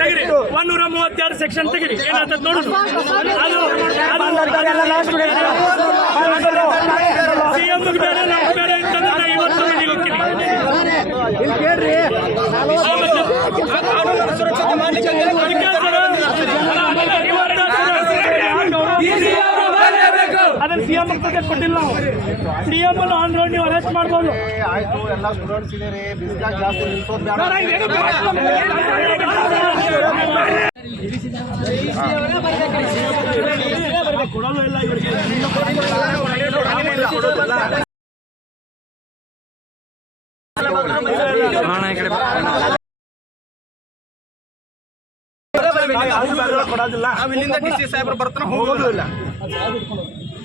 ತೆಗಿರಿ. ಒಂದೂರ ಮೂವತ್ತೆರಡು ಸೆಕ್ಷನ್ ತೆಗಿರಿ. ಏನಾಗ್ತದೆ ನೋಡುದು. ಅದು ಸಿಎಂ ಸಿಎಂ ಕೊಟ್ಟಿಲ್ಲ ನಾವು. ಸಿಎಂ ಆನ್ ರೋಡ್ ನೀವು ಅರೆಸ್ಟ್ ಮಾಡ್ಬೋದು. ಆಯ್ತು ಎಲ್ಲ ಸ್ಟೂಡೆಂಟ್ಸ್ ಇದೆ ರೀ ಬಿಸ್ಲಾಗ ಜಾಸ್ತಿ ನಿಲ್ಸೋದು ಬೇಡ. ಕೊಡೋದು ಇಲ್ಲ ಇವರಿಗೆ ಕೊಡೋದಿಲ್ಲ ನಾವು ಇಲ್ಲಿಂದ ಡಿ ಸಿ ಸಾಹೇಬ್ರು ಬರ್ತಾನೆ ಹೋಗೋದು ಇಲ್ಲ.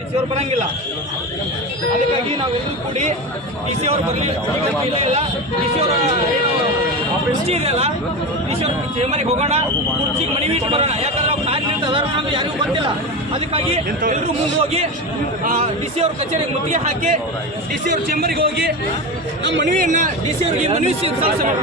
ಜಂಪ್ ಸಿ ಅವ್ರು ಬರಂಗಿಲ್ಲ. ಅದಕ್ಕಾಗಿ ನಾವೆಲ್ಲರೂ ಕೂಡಿ ಡಿಸಿ ಅವ್ರು ಬರಲಿ ಇಲ್ಲ ಇಲ್ಲ ಡಿಸಿ ಅವರ ಏನು ಕುರ್ಚಿ ಇದೆಯಲ್ಲ ಡಿಸಿ ಅವ್ರ ಚೇಂಬರಿಗೆ ಹೋಗೋಣ, ಕುರ್ಚಿಗೆ ಮನವಿ ಬರೋಣ. ಯಾಕಂದ್ರೆ ಅವ್ರು ಕಾರ್ ನಿಂತ ಅದಾರ ನಮ್ಗೆ ಯಾರಿಗೂ ಗೊತ್ತಿಲ್ಲ. ಅದಕ್ಕಾಗಿ ಎಲ್ಲರೂ ಮುಂದೆ ಹೋಗಿ ಡಿ ಸಿ ಅವ್ರ ಕಚೇರಿಗೆ ಮುತ್ತಿಗೆ ಹಾಕಿ ಡಿ ಸಿ ಅವ್ರ ಚೇಂಬರಿಗೆ ಹೋಗಿ, ನಮ್ಮ ಮನವಿಯನ್ನು ಡಿ ಸಿ ಅವ್ರಿಗೆ ಮನವಿ ಸಲ್ಲಿಸಬೇಕು.